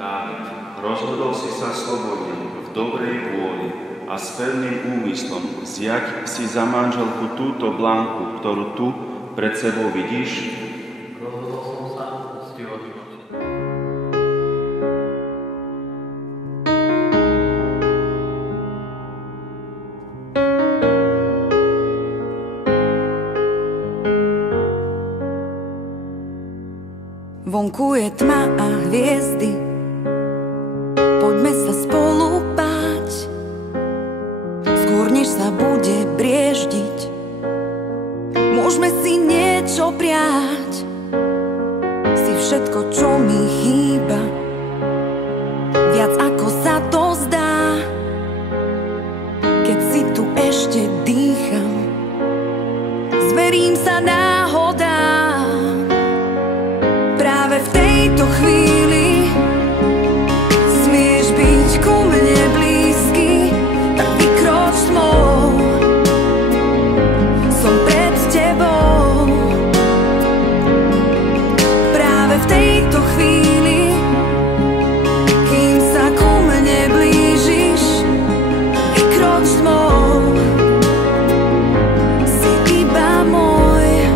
Dávid, rozhodol si sa slobodne, v dobrej vôli a s pevným úmyslom vziať si za manželku túto Blanku, ktorú tu pred sebou vidíš? Rozhodol som sa úctivo živote. Vonku je tma a hviezdy, poďme sa spolu báť, skôr než sa bude brieždiť. Môžeme si niečo priať, si všetko, čo mi chýba, viac ako sa to zdá. Keď si tu ešte dýcham, zverím sa náhodám. Práve v tejto chvíli smieš byť ku mne blízky, tak vykroč tmou, som pred tebou. Práve v tejto chvíli, kým sa ku mne blížiš, vykroč tmou, si iba môj.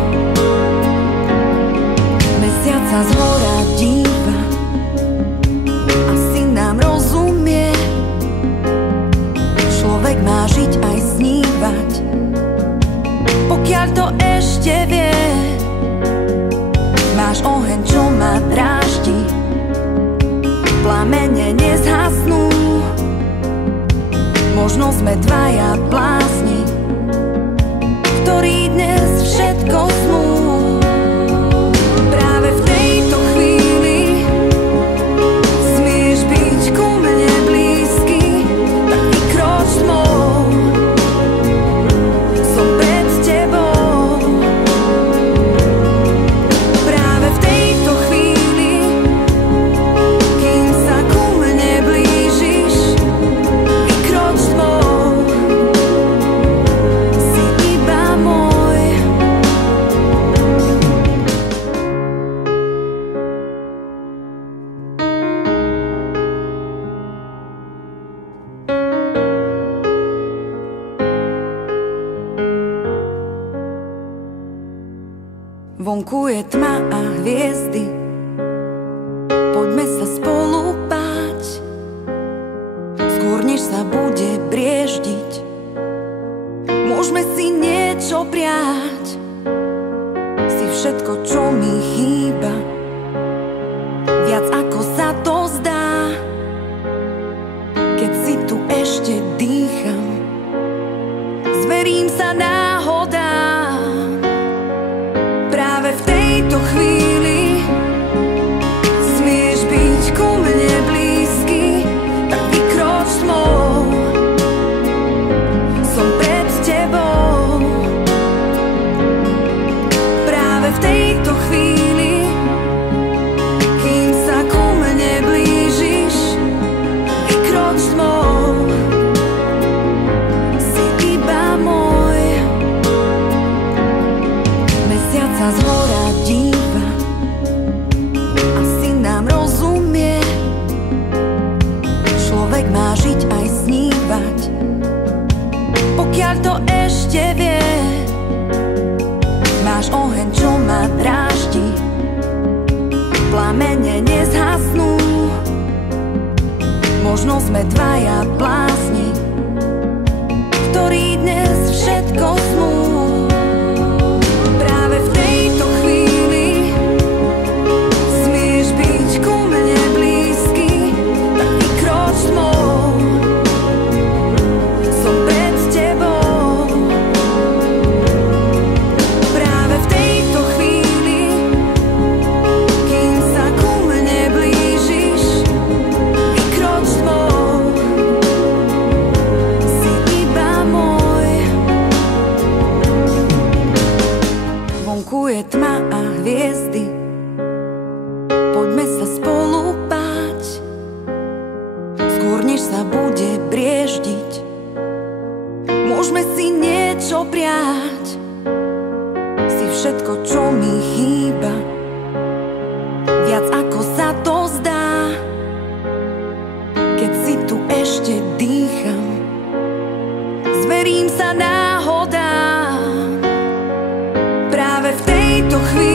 Mesiac sa zhora díva, asi nám rozumie. Človek má žiť aj snívať, pokiaľ to ešte vie. Máš oheň, čo ma dráždi, plamene nezhasnú. Možno sme dvaja blázni, ktorí dnes všetko smú. Práve v tejto chvíli smieš byť ku mne blízky, tak vykroč tmou, som pred tebou. Práve v tejto chvíli, kým sa ku mne blížiš, vykroč tmou, si iba môj. Vonku je tma a hviezdy, poďme sa spolu báť, skôr než sa bude brieždiť. Môžeme si niečo priať, si všetko, čo mi chýba, viac ako sa to zdá. Keď si tu ešte dýcham, zverím sa náhodám. Práve v tejto chvíli smieš byť ku mne blízky, tak vykroč tmou, som pred tebou. Práve v tejto chvíli, kým sa ku mne blížiš, vykroč tmou, si iba môj. Mesiac sa zhora díva, asi nám rozumie. Človek má žiť aj snívať, pokiaľ to ešte vie. Máš oheň, čo ma dráždi, plamene nezhasnú. Možno sme dvaja blázni, ktorí dnes všetko smú. Práve v tejto chvíli smieš byť ku mne blízky, tak vykroč tmou, som pred tebou. Práve v tejto chvíli, kým sa ku mne blížiš, vykroč tmou, si iba môj. Vonku je tma a hviezdy, poďme sa spolu báť, skôr než sa bude brieždiť. Môžeme si niečo priať, si všetko, čo mi chýba, viac ako sa to zdá. tejto chvíli